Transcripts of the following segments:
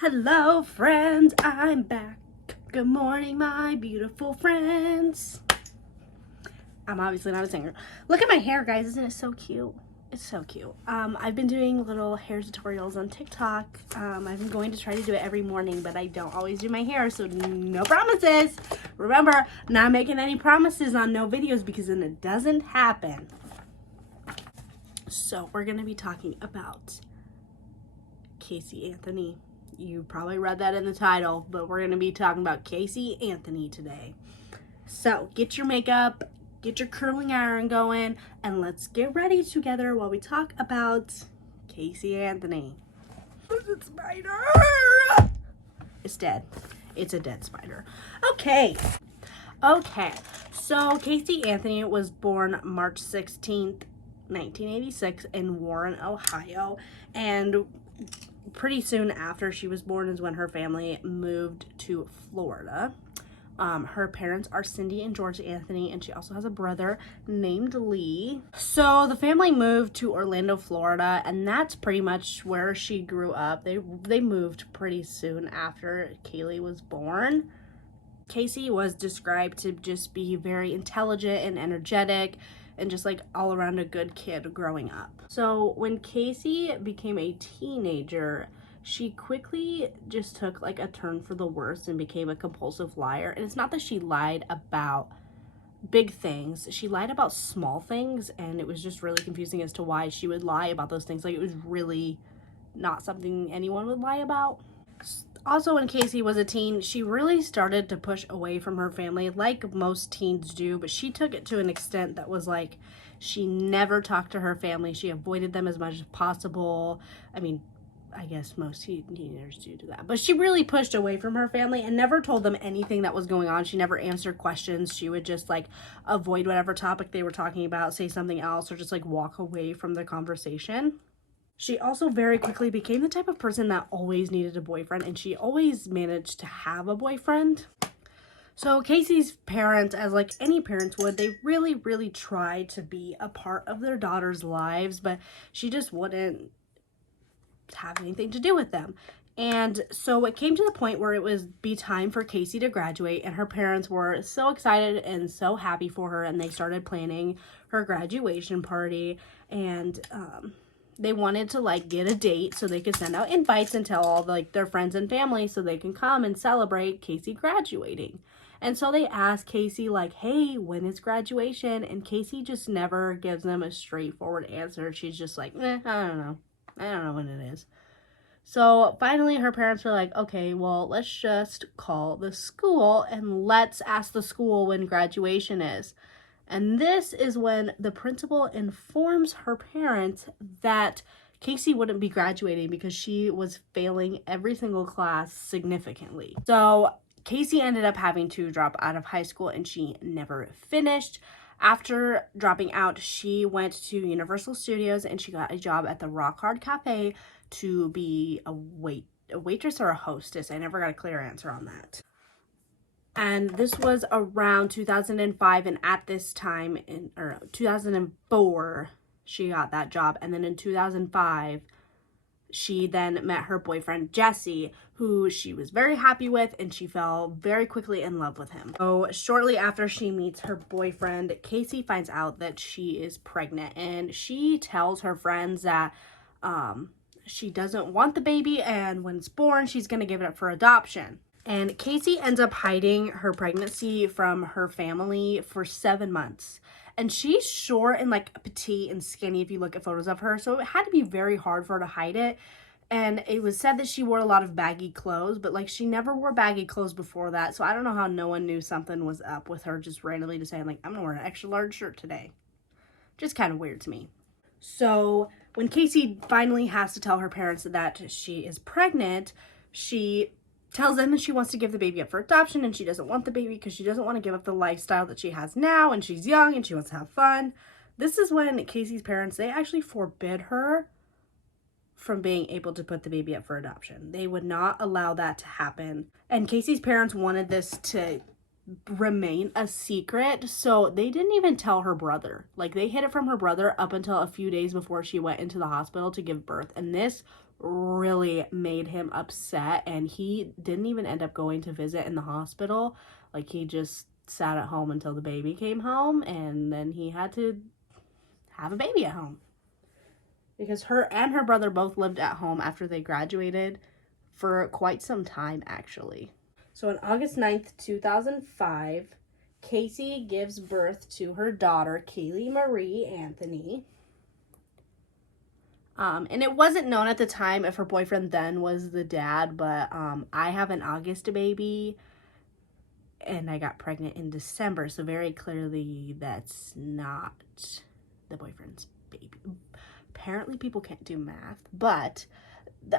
Hello friends, I'm back. Good morning, my beautiful friends. I'm obviously not a singer. Look at my hair, guys. Isn't it so cute? It's so cute. I've been doing little hair tutorials on TikTok. I've been going to try to do it every morning, but I don't always do my hair, so no promises. Remember, not making any promises on no videos because then it doesn't happen. So we're gonna be talking about Casey Anthony. You probably read that in the title, but we're going to be talking about Casey Anthony today. So get your makeup, get your curling iron going, and let's get ready together while we talk about Casey Anthony. The spider! It's dead. It's a dead spider. Okay, so Casey Anthony was born March 16th, 1986 in Warren, Ohio, and pretty soon after she was born is when her family moved to Florida. Her parents are Cindy and George Anthony, and she also has a brother named Lee. So the family moved to Orlando, Florida, and that's pretty much where she grew up. They moved pretty soon after Kaylee was born. Casey was described to just be very intelligent and energetic and just like all around a good kid growing up. So when Casey became a teenager, she quickly just took like a turn for the worse and became a compulsive liar. And it's not that she lied about big things. She lied about small things, and it was just really confusing as to why she would lie about those things. Like, it was really not something anyone would lie about. Also, when Casey was a teen, she really started to push away from her family like most teens do, but she took it to an extent that was like she never talked to her family. She avoided them as much as possible. I mean, I guess most teenagers do that, but she really pushed away from her family and never told them anything that was going on. She never answered questions. She would just like avoid whatever topic they were talking about, say something else, or just like walk away from the conversation. She also very quickly became the type of person that always needed a boyfriend, and she always managed to have a boyfriend. So Casey's parents, as like any parents would, they really tried to be a part of their daughter's lives, but she just wouldn't have anything to do with them. And so it came to the point where it was be time for Casey to graduate, and her parents were so excited and so happy for her, and they started planning her graduation party, and they wanted to like get a date so they could send out invites and tell all like their friends and family so they can come and celebrate Casey graduating. And so they asked Casey like, hey, when is graduation? And Casey just never gives them a straightforward answer. She's just like, I don't know. I don't know when it is. So finally her parents were like, okay, well, let's just call the school and let's ask the school when graduation is. And this is when the principal informs her parents that Casey wouldn't be graduating because she was failing every single class significantly. So Casey ended up having to drop out of high school, and she never finished. After dropping out, she went to Universal Studios and she got a job at the Rock Hard Cafe to be a waitress or a hostess. I never got a clear answer on that. And this was around 2005, and at this time, or 2004, she got that job. And then in 2005, she then met her boyfriend, Jesse, who she was very happy with, and she fell very quickly in love with him. So shortly after she meets her boyfriend, Casey finds out that she is pregnant, and she tells her friends that she doesn't want the baby, and when it's born, she's going to give it up for adoption. And Casey ends up hiding her pregnancy from her family for 7 months. And she's short and like petite and skinny if you look at photos of her. So it had to be very hard for her to hide it. And it was said that she wore a lot of baggy clothes, but like she never wore baggy clothes before that. So I don't know how no one knew something was up with her just randomly deciding like, I'm gonna wear an extra large shirt today. Just kind of weird to me. So when Casey finally has to tell her parents that she is pregnant, she tells them that she wants to give the baby up for adoption, and she doesn't want the baby because she doesn't want to give up the lifestyle that she has now, and she's young and she wants to have fun. This is when Casey's parents, they actually forbid her from being able to put the baby up for adoption. They would not allow that to happen. And Casey's parents wanted this to remain a secret, so they didn't even tell her brother. Like, they hid it from her brother up until a few days before she went into the hospital to give birth, and this really made him upset, and he didn't even end up going to visit in the hospital. Like, he just sat at home until the baby came home, and then he had to have a baby at home. Because her and her brother both lived at home after they graduated for quite some time, actually. So on August 9th, 2005, Casey gives birth to her daughter, Kaylee Marie Anthony. And it wasn't known at the time if her boyfriend then was the dad, but I have an August baby, and I got pregnant in December, so very clearly that's not the boyfriend's baby. Apparently people can't do math, but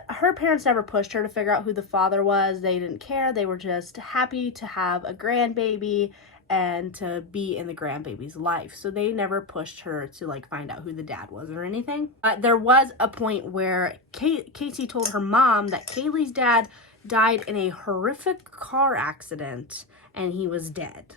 her parents never pushed her to figure out who the father was. They didn't care. They were just happy to have a grandbaby and to be in the grandbaby's life. So they never pushed her to like find out who the dad was or anything. There was a point where Casey told her mom that Kaylee's dad died in a horrific car accident and he was dead.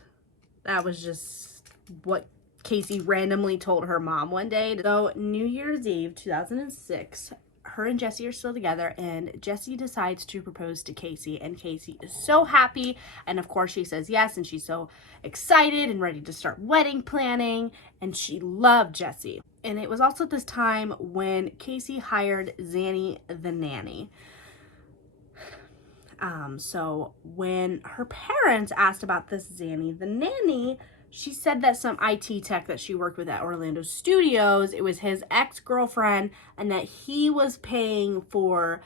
That was just what Casey randomly told her mom one day. So New Year's Eve 2006, her and Jesse are still together, and Jesse decides to propose to Casey, and Casey is so happy, and of course she says yes, and she's so excited and ready to start wedding planning, and she loved Jesse. And it was also at this time when Casey hired Zanny the nanny. So when her parents asked about this Zanny the nanny, she said that some IT tech that she worked with at Orlando Studios, it was his ex-girlfriend, and that he was paying for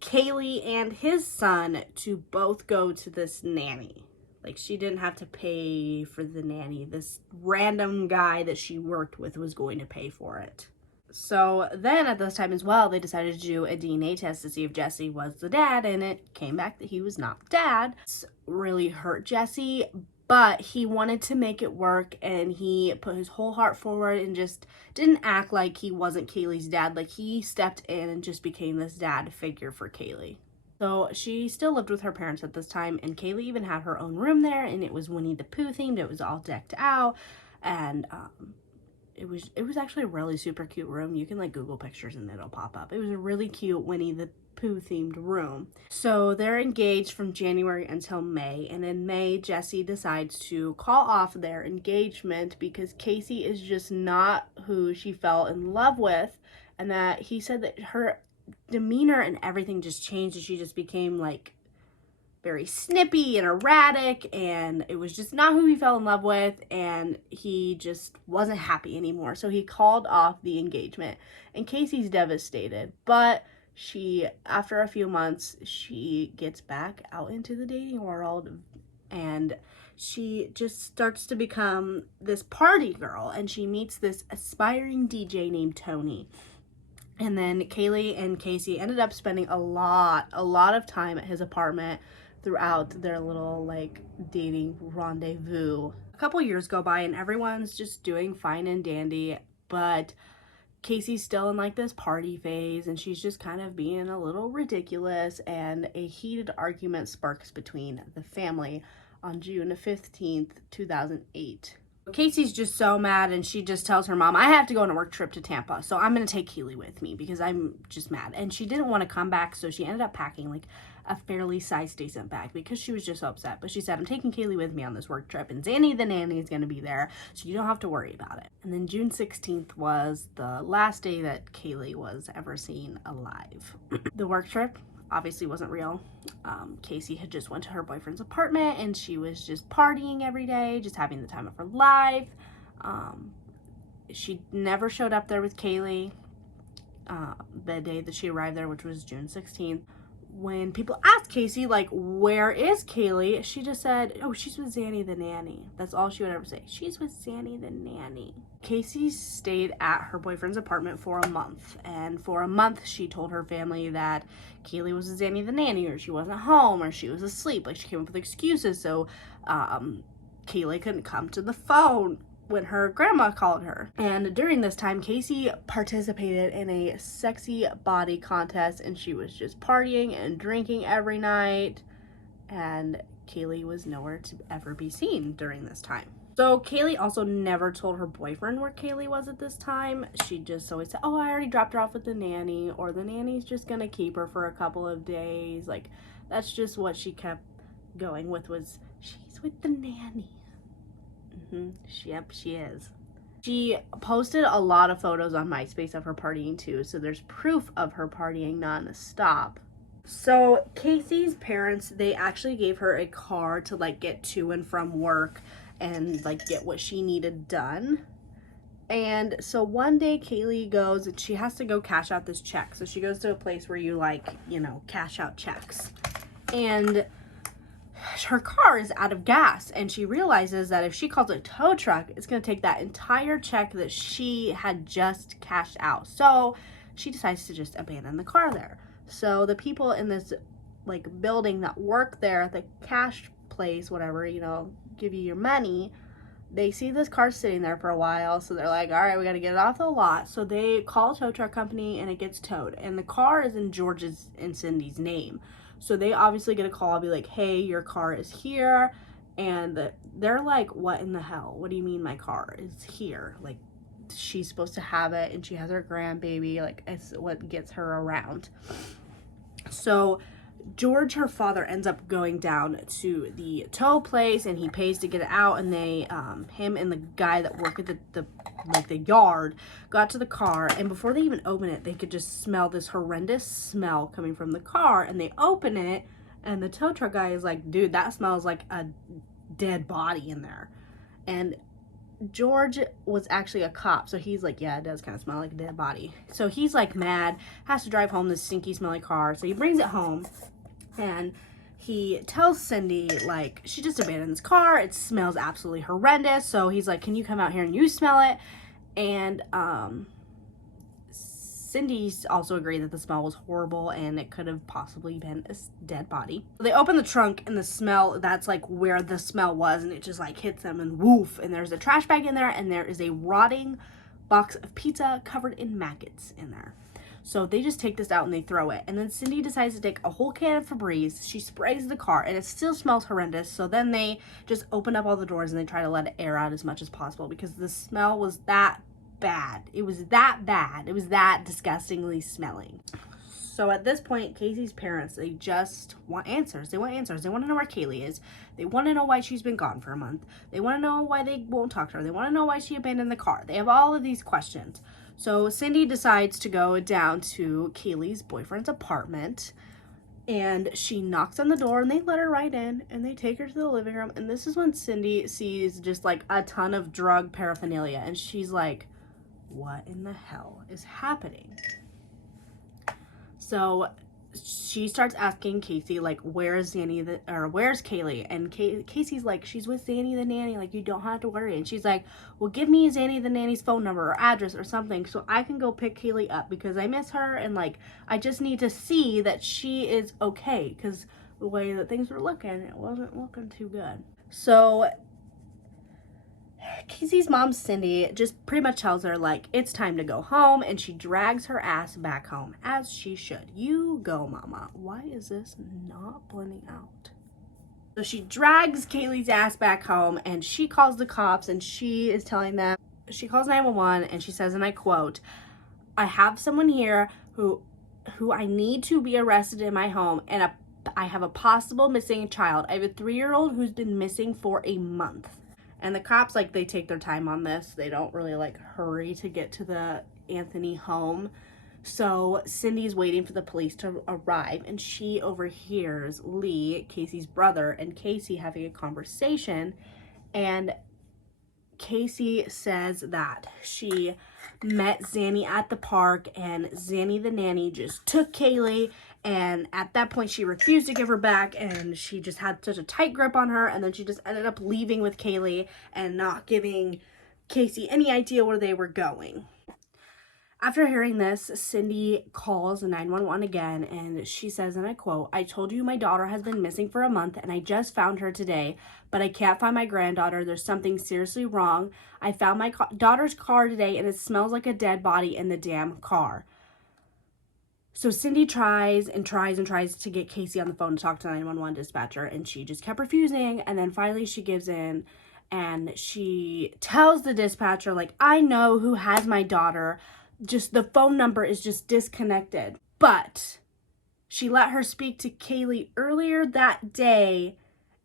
Kaylee and his son to both go to this nanny. Like, she didn't have to pay for the nanny. This random guy that she worked with was going to pay for it. So then at this time as well, they decided to do a DNA test to see if Jesse was the dad, and it came back that he was not dad. This really hurt Jesse, but he wanted to make it work, and he put his whole heart forward and just didn't act like he wasn't Kaylee's dad. Like, he stepped in and just became this dad figure for Kaylee. So she still lived with her parents at this time, and Kaylee even had her own room there, and it was Winnie the Pooh themed. It was all decked out, and it was actually a really super cute room. You can like Google pictures and it'll pop up. It was a really cute Winnie the Pooh themed room. So they're engaged from January until May, and in May Jesse decides to call off their engagement because Casey is just not who she fell in love with, and that he said that her demeanor and everything just changed, and she just became like very snippy and erratic, and it was just not who he fell in love with, and he just wasn't happy anymore. So he called off the engagement, and Casey's devastated, but after a few months, she gets back out into the dating world, and she just starts to become this party girl, and she meets this aspiring DJ named Tony. And then Kaylee and Casey ended up spending a lot of time at his apartment throughout their little like dating rendezvous. A couple years go by and everyone's just doing fine and dandy, but Casey's still in like this party phase, and she's just kind of being a little ridiculous, and a heated argument sparks between the family on June 15th, 2008. Casey's just so mad, and she just tells her mom, I have to go on a work trip to Tampa, so I'm going to take Keely with me because I'm just mad. And she didn't want to come back, so she ended up packing like a fairly sized decent bag because she was just so upset. But she said, I'm taking Keely with me on this work trip, and Zanny the nanny is going to be there, so you don't have to worry about it. And then June 16th was the last day that Kaylee was ever seen alive. The work trip obviously wasn't real. Casey had just went to her boyfriend's apartment, and she was just partying every day, just having the time of her life. She never showed up there with Kaylee the day that she arrived there, which was June 16th. When people asked Casey, like, where is Kaylee? She just said, oh, she's with Zanny the nanny. That's all she would ever say. She's with Zanny the nanny. Casey stayed at her boyfriend's apartment for a month. And for a month, she told her family that Kaylee was with Zanny the nanny, or she wasn't home, or she was asleep. Like, she came up with excuses. So, Kaylee couldn't come to the phone when her grandma called her. And during this time, Casey participated in a sexy body contest, and she was just partying and drinking every night, and Kaylee was nowhere to ever be seen during this time. So Kaylee also never told her boyfriend where Kaylee was at this time. She just always said, oh, I already dropped her off with the nanny, or the nanny's just gonna keep her for a couple of days. Like, that's just what she kept going with, was she's with the nanny. Yep, she is. She posted a lot of photos on MySpace of her partying too, so there's proof of her partying non-stop. So Casey's parents, they actually gave her a car to like get to and from work and like get what she needed done. And so one day Kaylee goes and she has to go cash out this check. So she goes to a place where you like, you know, cash out checks. And her car is out of gas, and she realizes that if she calls a tow truck, it's going to take that entire check that she had just cashed out. So she decides to just abandon the car there. So the people in this like building that work there at the cash place, whatever, you know, give you your money, they see this car sitting there for a while, so they're like, all right, we got to get it off the lot. So they call a tow truck company and it gets towed, and the car is in George's and Cindy's name. So they obviously get a call, be like, hey, your car is here. And they're like, what in the hell? What do you mean my car is here? Like, she's supposed to have it, and she has her grandbaby. Like, it's what gets her around. So George, her father, ends up going down to the tow place, and he pays to get it out. And they, him and the guy that worked at the yard, got to the car, and before they even open it, they could just smell this horrendous smell coming from the car. And they open it, and the tow truck guy is like, dude, that smells like a dead body in there. And George was actually a cop, so he's like, yeah, it does kind of smell like a dead body. So he's like mad, has to drive home this stinky, smelly car. So he brings it home, and he tells Cindy, like, she just abandoned this car. It smells absolutely horrendous. So he's like, can you come out here and you smell it? And Cindy's also agreed that the smell was horrible and it could have possibly been a dead body. They open the trunk, and the smell, that's like where the smell was, and it just like hits them, and woof. And there's a trash bag in there, and there is a rotting box of pizza covered in maggots in there. So they just take this out and they throw it. And then Cindy decides to take a whole can of Febreze. She sprays the car, and it still smells horrendous. So then they just open up all the doors and they try to let it air out as much as possible, because the smell was that bad. It was that bad. It was that disgustingly smelling. So at this point, Casey's parents, they just want answers. They want answers. They want to know where Kaylee is. They want to know why she's been gone for a month. They want to know why they won't talk to her. They want to know why she abandoned the car. They have all of these questions. So Cindy decides to go down to Kaylee's boyfriend's apartment, and she knocks on the door, and they let her right in, and they take her to the living room. And this is when Cindy sees just like a ton of drug paraphernalia, and she's like, what in the hell is happening? So she starts asking Casey, like, where's Kaylee? And Casey's like, she's with Zanny the nanny, like, you don't have to worry. And she's like, well, give me Zanny the nanny's phone number or address or something so I can go pick Kaylee up, because I miss her, and like, I just need to see that she is okay, because the way that things were looking, it wasn't looking too good. So Casey's mom, Cindy, just pretty much tells her, like, it's time to go home, and she drags her ass back home, as she should. You go, mama. Why is this not blending out? So she drags Kaylee's ass back home, and she calls the cops, and she is telling them, she calls 911, and she says, and I quote, I have someone here who I need to be arrested in my home, and I have a possible missing child. I have a 3-year-old who's been missing for a month. And the cops, like, they take their time on this. They don't really, like, hurry to get to the Anothony home. So Cindy's waiting for the police to arrive, and she overhears Lee, Casey's brother, and Casey having a conversation. And Casey says that she met Zanny at the park, and Zanny the nanny just took Kaylee, and at that point she refused to give her back, and she just had such a tight grip on her, and then she just ended up leaving with Kaylee and not giving Casey any idea where they were going. After hearing this, Cindy calls 911 again, and she says, and I quote, I told you my daughter has been missing for a month, and I just found her today, but I can't find my granddaughter. There's something seriously wrong. I found my daughter's car today, and it smells like a dead body in the damn car. So Cindy tries to get Casey on the phone to talk to the 911 dispatcher, and she just kept refusing, and then finally she gives in, And she tells the dispatcher, like, I know who has my daughter. Just the phone number is just disconnected. But she let her speak to Kaylee earlier that day,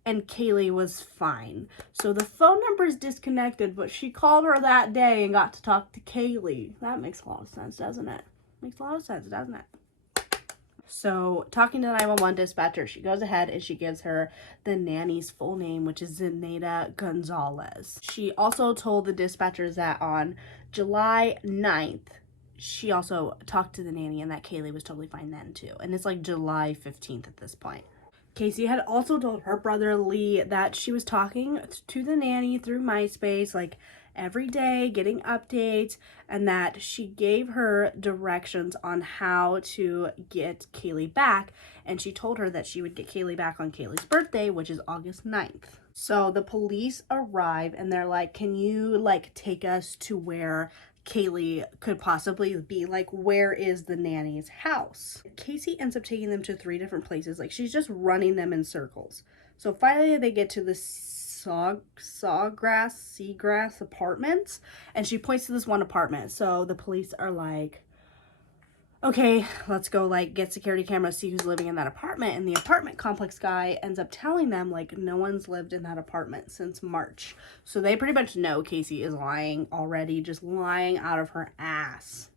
and Kaylee was fine. So the phone number is disconnected, but she called her that day and got to talk to Kaylee. That makes a lot of sense, doesn't it? Makes a lot of sense, doesn't it? So, talking to the 911 dispatcher, she goes ahead and she gives her the nanny's full name, which is Zenaida Gonzalez. She also told the dispatchers that on July 9th, she also talked to the nanny and that Kaylee was totally fine then too. And it's like July 15th at this point. Casey had also told her brother Lee that she was talking to the nanny through MySpace, like, every day, getting updates, and that she gave her directions on how to get Kaylee back, and she told her that she would get Kaylee back on Kaylee's birthday, which is August 9th. So the police arrive, and they're like, can you, like, take us to where Kaylee could possibly be? Like, where is the nanny's house? Casey ends up taking them to 3 different places. Like, she's just running them in circles. So finally they get to the Seagrass apartments, and she points to this one apartment. So the police are like, okay, let's go, like, get security cameras, see who's living in that apartment. And the apartment complex guy ends up telling them, like, no one's lived in that apartment since March. So they pretty much know Casey is lying already, just lying out of her ass.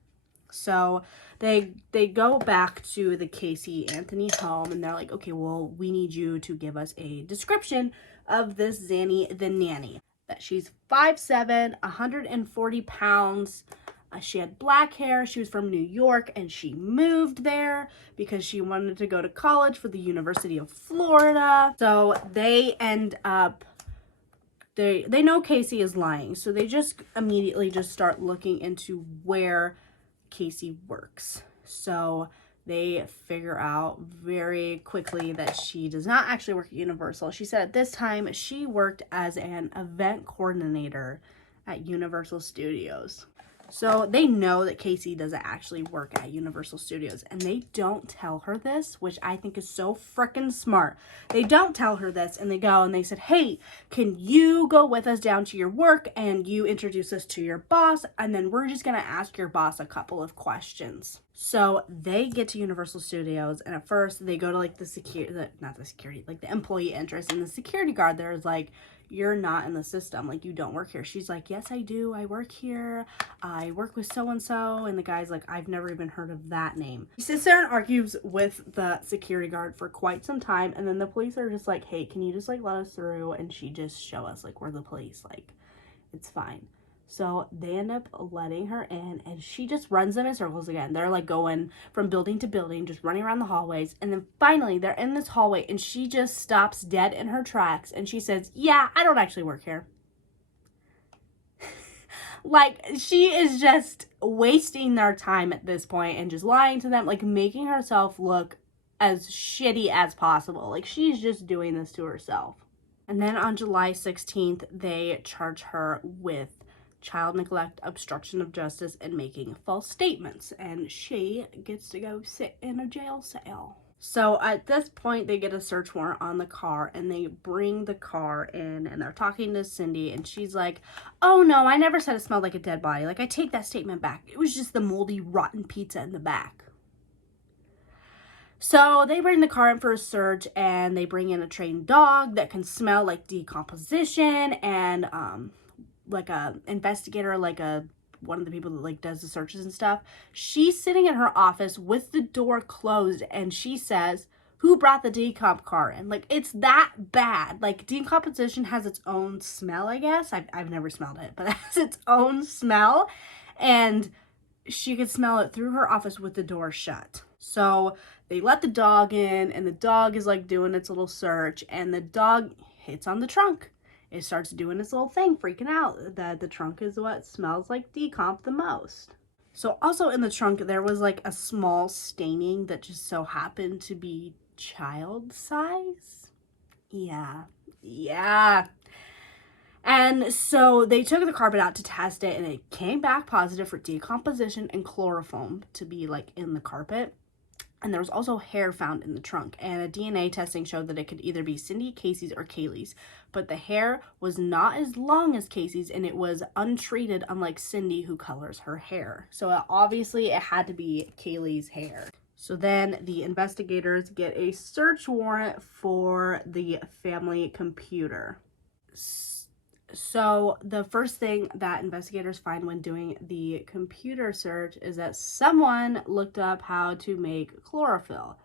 So they go back to the Casey Anthony home, and they're like, okay, well, we need you to give us a description of this Zanny the nanny. That she's 5'7", 140 pounds. She had black hair. She was from New York, and she moved there because she wanted to go to college for the University of Florida. So they end up, they know Casey is lying. So they just immediately just start looking into where Casey works. So they figure out very quickly that she does not actually work at Universal. She said at this time she worked as an event coordinator at Universal Studios. So they know that Casey doesn't actually work at Universal Studios, and they don't tell her this, which I think is so freaking smart. They don't tell her this, and they go and they said, hey, can you go with us down to your work and you introduce us to your boss, and then we're just going to ask your boss a couple of questions. So they get to Universal Studios, and at first they go to, like, the employee entrance, and the security guard there is like, you're not in the system, like, you don't work here. She's like, yes, I do, I work here, I work with so-and-so, and the guy's like, I've never even heard of that name. He sits there and argues with the security guard for quite some time, and then the police are just like, hey, can you just, like, let us through? And she just show us, like, we're the police, like, it's fine. So they end up letting her in, and she just runs them in circles again. They're, like, going from building to building, just running around the hallways. And then finally they're in this hallway, and she just stops dead in her tracks, and she says, yeah, I don't actually work here. Like, she is just wasting their time at this point and just lying to them, like, making herself look as shitty as possible. Like, she's just doing this to herself. And then on July 16th, they charge her with child neglect, obstruction of justice, and making false statements. And she gets to go sit in a jail cell. So at this point, they get a search warrant on the car, and they bring the car in, and they're talking to Cindy, and she's like, oh no, I never said it smelled like a dead body. Like, I take that statement back. It was just the moldy, rotten pizza in the back. So they bring the car in for a search, and they bring in a trained dog that can smell like decomposition, and like a investigator, like one of the people that, like, does the searches and stuff. She's sitting in her office with the door closed, and she says, who brought the decomp car in? Like, it's that bad. Like, decomposition has its own smell, I guess. I've never smelled it, but it has its own smell, and she could smell it through her office with the door shut. So they let the dog in, and the dog is, like, doing its little search, and the dog hits on the trunk. It starts doing its little thing, freaking out that the trunk is what smells like decomp the most. So also in the trunk, there was, like, a small staining that just so happened to be child size. Yeah. And so they took the carpet out to test it, and it came back positive for decomposition and chloroform to be, like, in the carpet. And there was also hair found in the trunk, and a DNA testing showed that it could either be Cindy, Casey's, or Kaylee's. But the hair was not as long as Casey's, and it was untreated, unlike Cindy, who colors her hair. So obviously it had to be Kaylee's hair. So then the investigators get a search warrant for the family computer. So the first thing that investigators find when doing the computer search is that someone looked up how to make chlorophyll.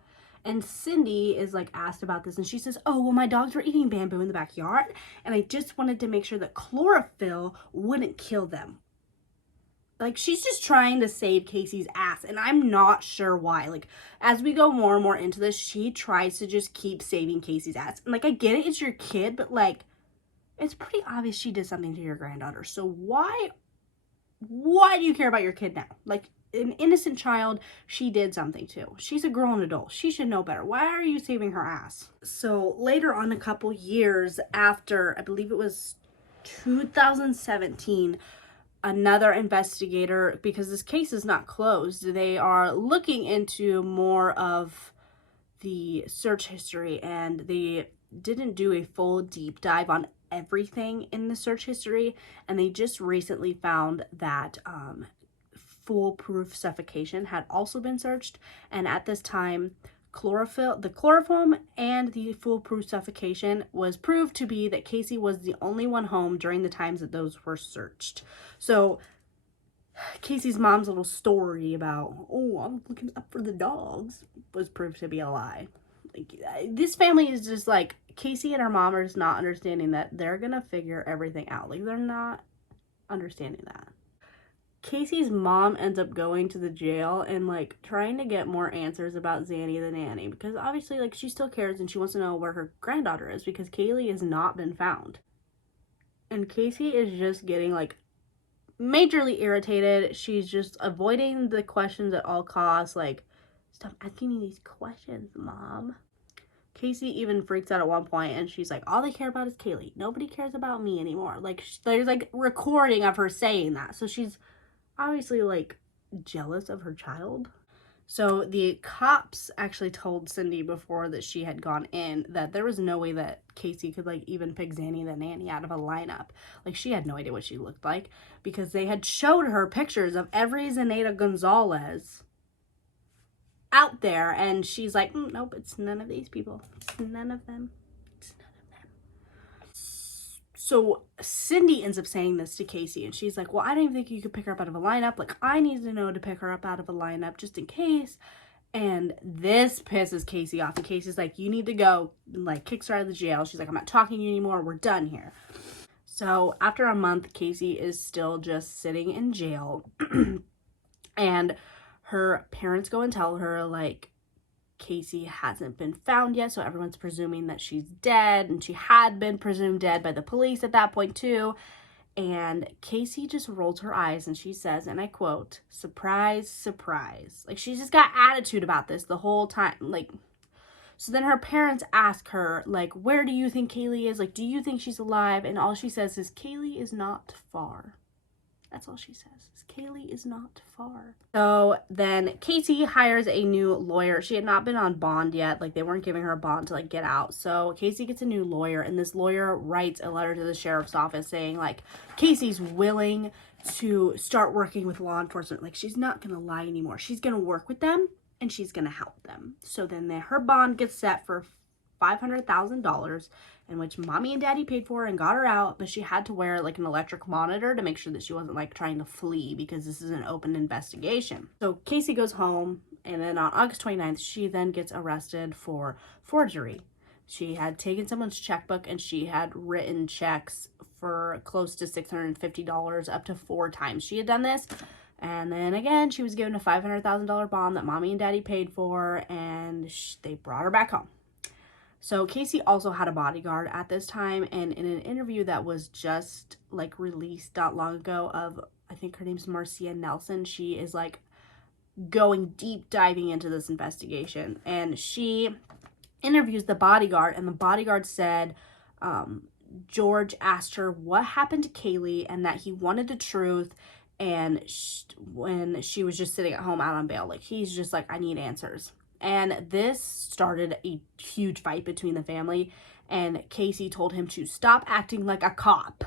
And Cindy is like asked about this, and she says, oh, well, my dogs were eating bamboo in the backyard, and I just wanted to make sure that chlorophyll wouldn't kill them. Like, she's just trying to save Casey's ass, and I'm not sure why. Like, as we go more and more into this, she tries to just keep saving Casey's ass. And, like, I get it, it's your kid, but, like, it's pretty obvious she did something to your granddaughter. So why do you care about your kid now? Like, an innocent child, she did something to. She's a grown adult. She should know better. Why are you saving her ass? So later on, a couple years after, I believe it was 2017, another investigator, because this case is not closed, they are looking into more of the search history, and they didn't do a full deep dive on everything in the search history, and they just recently found that foolproof suffocation had also been searched, and at this time the chloroform and the foolproof suffocation was proved to be that Casey was the only one home during the times that those were searched. So Casey's mom's little story about, oh, I'm looking up for the dogs, was proved to be a lie. Like, this family is just like, Casey and her mom are just not understanding that they're gonna figure everything out. Like, they're not understanding that. Casey's mom ends up going to the jail and, like, trying to get more answers about Zanny the nanny, because obviously, like, she still cares and she wants to know where her granddaughter is, because Kaylee has not been found. And Casey is just getting, like, majorly irritated. She's just avoiding the questions at all costs. Like, stop asking me these questions, Mom. Casey even freaks out at one point, and she's like, all they care about is Kaylee. Nobody cares about me anymore. Like, there's, like, recording of her saying that. So she's obviously, like, jealous of her child. So the cops actually told Cindy before that she had gone in that there was no way that Casey could, like, even pick Zanny the nanny out of a lineup. Like, she had no idea what she looked like, because they had showed her pictures of every Zenaida Gonzalez out there, and she's like, nope, it's none of these people. It's none of them. It's none of them. So Cindy ends up saying this to Casey, and she's like, well, I don't even think you could pick her up out of a lineup. Like, I need to know to pick her up out of a lineup just in case. And this pisses Casey off, and Casey's like, you need to go, and, like, kicks her out of the jail. She's like, I'm not talking to you anymore. We're done here. So after a month, Casey is still just sitting in jail, and her parents go and tell her, like, Casey hasn't been found yet, so everyone's presuming that she's dead, and she had been presumed dead by the police at that point too. And Casey just rolls her eyes and she says, and I quote, surprise, surprise. Like, she's just got attitude about this the whole time. Like, so then her parents ask her, like, where do you think Kaylee is? Like, do you think she's alive? And all she says is, Kaylee is not far. That's all she says. Kaylee is not far. So then Casey hires a new lawyer. She had not been on bond yet. Like, they weren't giving her a bond to, like, get out. So Casey gets a new lawyer, and this lawyer writes a letter to the sheriff's office saying, like, Casey's willing to start working with law enforcement. Like, she's not gonna lie anymore. She's gonna work with them, and she's gonna help them. So then her bond gets set for $500,000, in which mommy and daddy paid for and got her out, but she had to wear, like, an electric monitor to make sure that she wasn't, like, trying to flee, because this is an open investigation. So Casey goes home, and then on August 29th, she then gets arrested for forgery. She had taken someone's checkbook, and she had written checks for close to $650 up to 4 times she had done this. And then again, she was given a $500,000 bond that mommy and daddy paid for, and they brought her back home. So Casey also had a bodyguard at this time, and in an interview that was just, like, released not long ago of, I think her name's Marcia Nelson, she is, like, going deep diving into this investigation, and she interviews the bodyguard, and the bodyguard said George asked her what happened to Kaylee and that he wanted the truth, and when she was just sitting at home out on bail, like, he's just like, I need answers. And this started a huge fight between the family, and Casey told him to stop acting like a cop.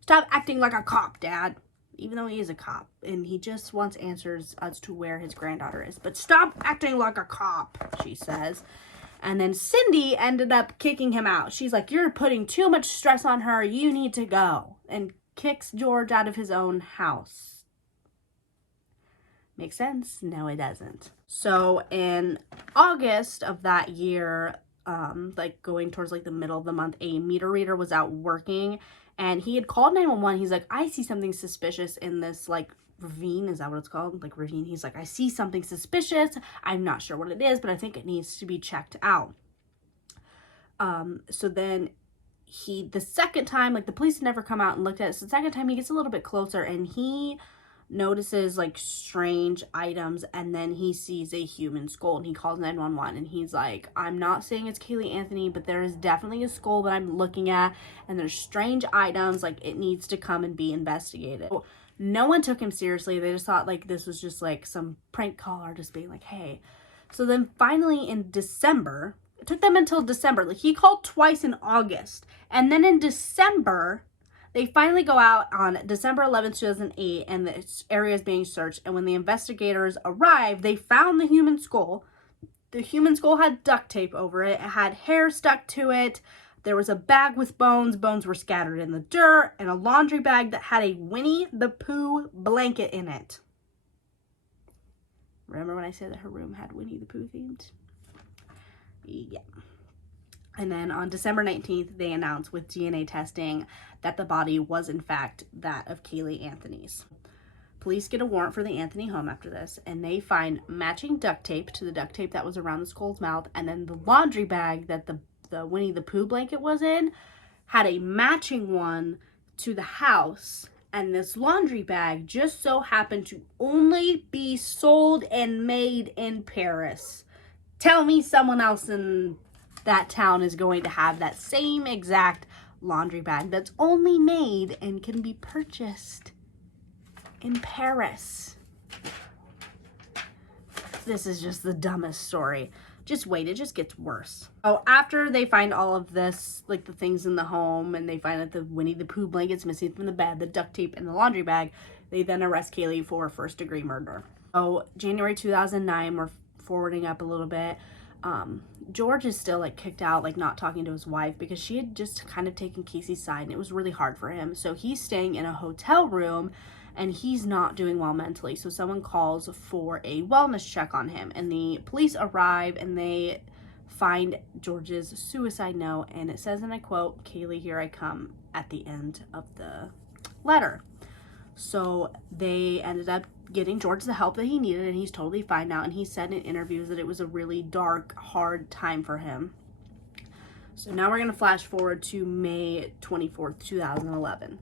Stop acting like a cop, Dad. Even though he is a cop, and he just wants answers as to where his granddaughter is. But stop acting like a cop, she says. And then Cindy ended up kicking him out. She's like, you're putting too much stress on her. You need to go. And kicks George out of his own house. Makes sense? No, it doesn't. So in August of that year, like going towards like the middle of the month, a meter reader was out working, and he had called 911. He's like, I see something suspicious in this like ravine. Is that what it's called? Like ravine. He's like, I see something suspicious. I'm not sure what it is, but I think it needs to be checked out. So then the second time, like the police never come out and looked at it. So the second time he gets a little bit closer, and he notices like strange items, and then he sees a human skull, and he calls 911, and he's like, I'm not saying it's Caylee Anthony, but there is definitely a skull that I'm looking at, and there's strange items, like it needs to come and be investigated. No one took him seriously. They just thought like this was just like some prank caller just being like, hey. So then finally in December, it took them until December, like he called twice in August, and then in December they finally go out on December 11th, 2008, and the area is being searched. And when the investigators arrived, they found the human skull. The human skull had duct tape over it. It had hair stuck to it. There was a bag with bones. Bones were scattered in the dirt, and a laundry bag that had a Winnie the Pooh blanket in it. Remember when I said that her room had Winnie the Pooh themed? Yeah. And then on December 19th, they announced with DNA testing that the body was in fact that of Caylee Anthony's. Police get a warrant for the Anthony home after this, and they find matching duct tape to the duct tape that was around the skull's mouth, and then the laundry bag that the Winnie the Pooh blanket was in had a matching one to the house, and this laundry bag just so happened to only be sold and made in Paris. Tell me someone else in that town is going to have that same exact laundry bag that's only made and can be purchased in Paris. This is just the dumbest story. Just wait, it just gets worse. Oh, after they find all of this, like the things in the home, and they find that the Winnie the Pooh blanket's missing from the bed, the duct tape, and the laundry bag, they then arrest Caylee for first-degree murder. So January 2009, we're forwarding up a little bit. George is still like kicked out, like not talking to his wife because she had just kind of taken Casey's side, and it was really hard for him. So he's staying in a hotel room, and he's not doing well mentally. So someone calls for a wellness check on him, and the police arrive, and they find George's suicide note, and it says, and I quote, "Caylee, here I come," at the end of the letter. So they ended up getting George the help that he needed, and he's totally fine now. And he said in interviews that it was a really dark, hard time for him. So now we're going to flash forward to May 24th, 2011.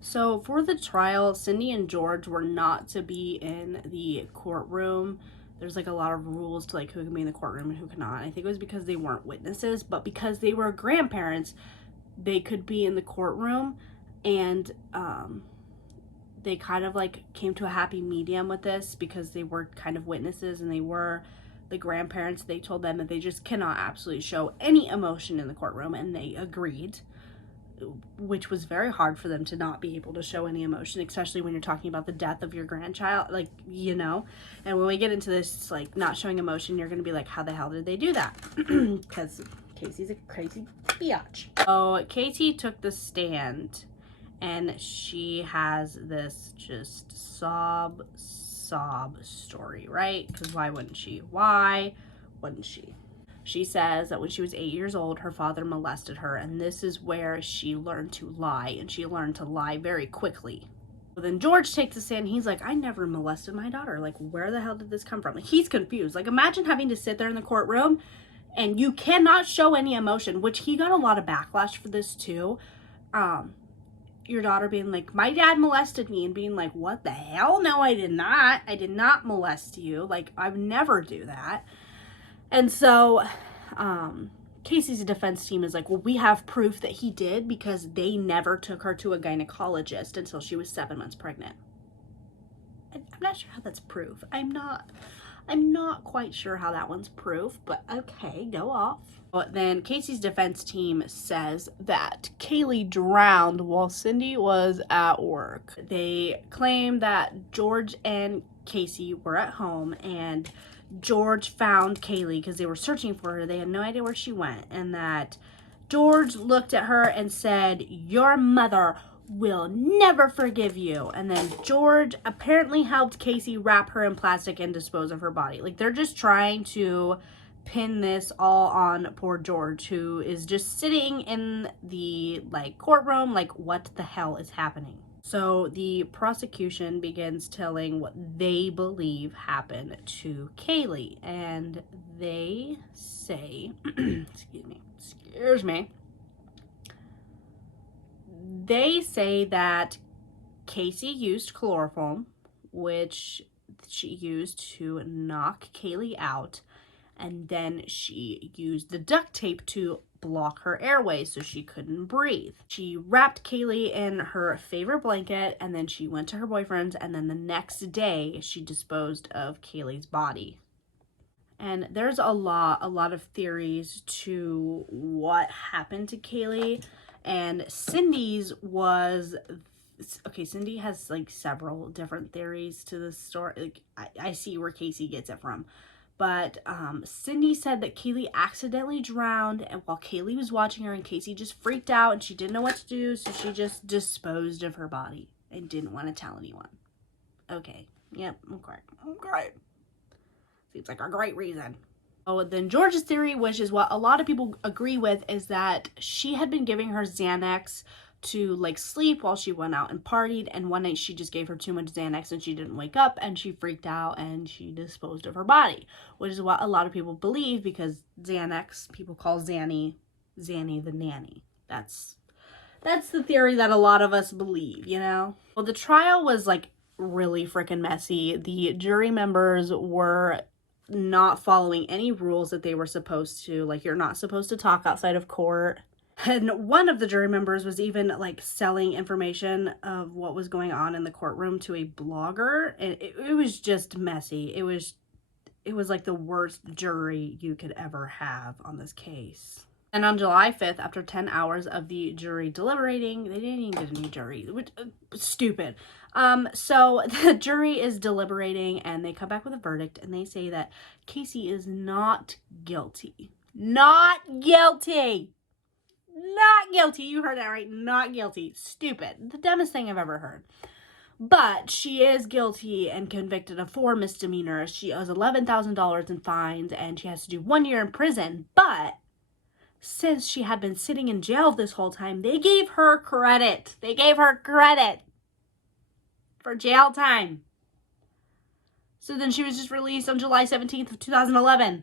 So for the trial, Cindy and George were not to be in the courtroom. There's like a lot of rules to like who can be in the courtroom and who cannot. I think it was because they weren't witnesses, but because they were grandparents, they could be in the courtroom. And they kind of like came to a happy medium with this because they were kind of witnesses and they were the grandparents. They told them that they just cannot absolutely show any emotion in the courtroom, and they agreed, which was very hard for them to not be able to show any emotion, especially when you're talking about the death of your grandchild, like, you know. And when we get into this, like, not showing emotion, you're gonna be like, how the hell did they do that? Because Casey's a crazy biatch. So Katie took the stand, and she has this just sob story, right? Because why wouldn't she? Why wouldn't she? She says that when she was 8 years old, her father molested her, and this is where she learned to lie, and she learned to lie very quickly. But then George takes the stand, he's like, I never molested my daughter. Like, where the hell did this come from? Like, he's confused. Like, imagine having to sit there in the courtroom, and you cannot show any emotion, which he got a lot of backlash for this too. Your daughter being like, my dad molested me, and being like, what the hell? No, I did not. I did not molest you. Like, I would never do that. And so Casey's defense team is like, well, we have proof that he did because they never took her to a gynecologist until she was 7 months pregnant. I'm not sure how that's proof. I'm I'm not quite sure how that one's proof, but okay, go off. But then Casey's defense team says that Kaylee drowned while Cindy was at work. They claim that George and Casey were at home and George found Kaylee because they were searching for her. They had no idea where she went, and that George looked at her and said, "Your mother will never forgive you." And then George apparently helped Casey wrap her in plastic and dispose of her body. Like, they're just trying to pin this all on poor George, who is just sitting in the courtroom like, what the hell is happening? So the prosecution begins telling what they believe happened to Kaylee, and they say excuse me, they say that Casey used chloroform, which she used to knock Kaylee out, and then she used the duct tape to block her airways so she couldn't breathe. She wrapped Kaylee in her favorite blanket, and then she went to her boyfriend's, and then the next day she disposed of Kaylee's body. And there's a lot of theories to what happened to Kaylee, and Cindy's was okay. Cindy has like several different theories to this story. Like, I see where Casey gets it from. But Cindy said that Kaylee accidentally drowned, and while Kaylee was watching her, and Casey just freaked out and she didn't know what to do, so she just disposed of her body and didn't want to tell anyone. Okay. Yep. Okay. Seems like a great reason. Oh, then George's theory, which is what a lot of people agree with, is that she had been giving her Xanax to sleep while she went out and partied, and one night she just gave her too much Xanax and she didn't wake up, and she freaked out and she disposed of her body, which is what a lot of people believe, because Xanax, people call Zanny the nanny. That's the theory that a lot of us believe, you know? Well, the trial was really freaking messy. The jury members were not following any rules that they were supposed to. You're not supposed to talk outside of court. And one of the jury members was even selling information of what was going on in the courtroom to a blogger. And it was just messy. It was the worst jury you could ever have on this case. And on July 5th, after 10 hours of the jury deliberating, they didn't even get a new jury, which stupid. So the jury is deliberating, and they come back with a verdict, and they say that Casey is not guilty. Not guilty! Not guilty. You heard that right. Not guilty. Stupid. The dumbest thing I've ever heard. But she is guilty and convicted of 4 misdemeanors. She owes $11,000 in fines, and she has to do 1 year in prison. But since she had been sitting in jail this whole time, they gave her credit. They gave her credit for jail time. So then she was just released on July 17th of 2011.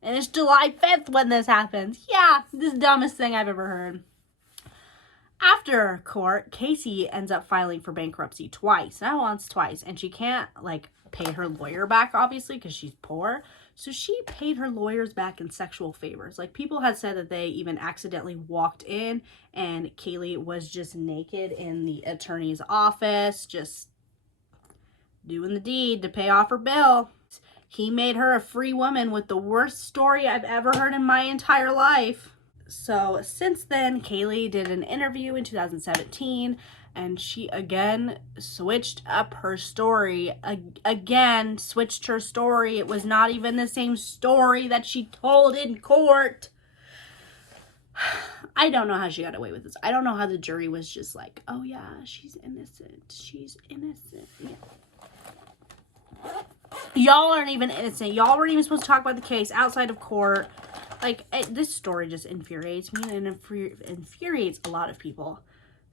And it's July 5th when this happens. Yeah, this is the dumbest thing I've ever heard. After court, Casey ends up filing for bankruptcy twice. Not once, twice. And she can't, pay her lawyer back, obviously, because she's poor. So she paid her lawyers back in sexual favors. People had said that they even accidentally walked in, and Kaylee was just naked in the attorney's office, just doing the deed to pay off her bill. He made her a free woman with the worst story I've ever heard in my entire life. So since then, Kaylee did an interview in 2017, and she again switched up her story. Again, switched her story. It was not even the same story that she told in court. I don't know how she got away with this. I don't know how the jury was just like, oh yeah, she's innocent. She's innocent. Yeah. Y'all aren't even innocent. Y'all weren't even supposed to talk about the case outside of court. This story just infuriates me, and infuriates a lot of people.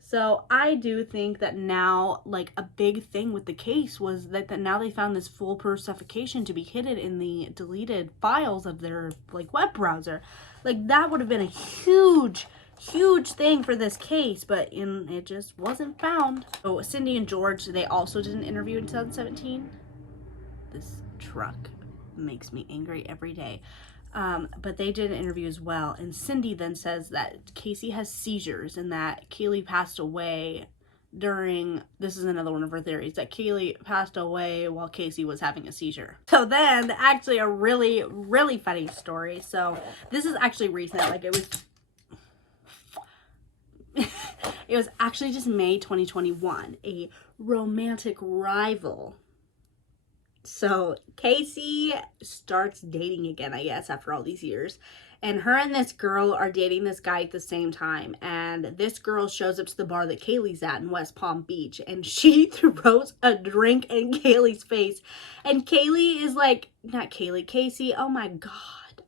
So I do think that now, a big thing with the case was that now they found this foolproof suffocation to be hidden in the deleted files of their, web browser. That would have been a huge thing for this case, but it just wasn't found. So Cindy and George, they also did an interview in 2017. This truck makes me angry every day. But they did an interview as well, and Cindy then says that Casey has seizures and that Kaylee passed away during, this is another one of her theories, that Kaylee passed away while Casey was having a seizure. So then, actually a really, really funny story. So this is actually recent, like it was actually just May 2021, a romantic rival. So Casey starts dating again, I guess, after all these years. And her and this girl are dating this guy at the same time. And this girl shows up to the bar that Kaylee's at in West Palm Beach. And she throws a drink in Kaylee's face. And Kaylee is like, not Kaylee, Casey. Oh my God.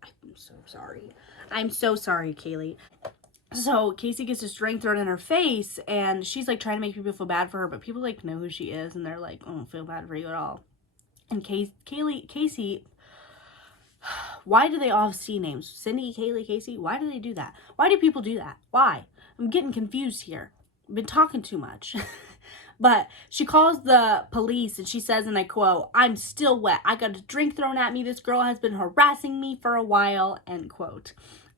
I'm so sorry. I'm so sorry, Kaylee. So Casey gets this drink thrown in her face. And she's like trying to make people feel bad for her. But people like know who she is. And they're like, I don't feel bad for you at all. And Casey, why do they all have C names? Cindy, Kaylee, Casey? Why do they do that? Why do people do that? Why? I'm getting confused here. I've been talking too much. But she calls the police and she says, and I quote, "I'm still wet. I got a drink thrown at me. This girl has been harassing me for a while," end quote.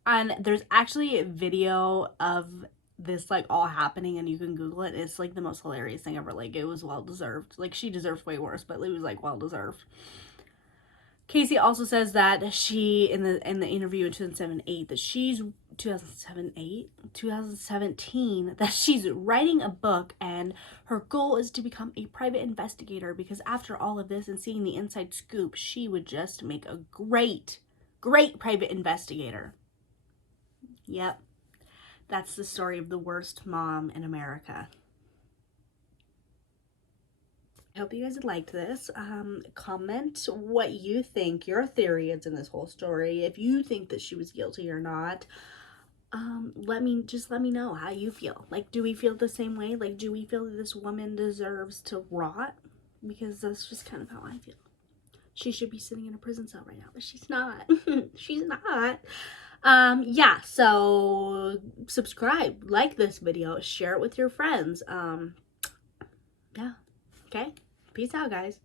And there's actually a video of this like all happening, and you can Google it. It's like the most hilarious thing ever. Like, it was well deserved. Like, she deserves way worse, but it was like well deserved. Casey also says that she, in the interview in 2007-8, that she's 2017, that she's writing a book and her goal is to become a private investigator, because after all of this and seeing the inside scoop, she would just make a great private investigator. Yep. That's the story of the worst mom in America. I hope you guys liked this. Comment what you think, your theory is in this whole story. If you think that she was guilty or not. Let me know how you feel. Like, do we feel the same way? Like, do we feel that this woman deserves to rot? Because that's just kind of how I feel. She should be sitting in a prison cell right now, but she's not. She's not. Yeah, so subscribe, like this video, share it with your friends. Yeah. Okay? Peace out, guys.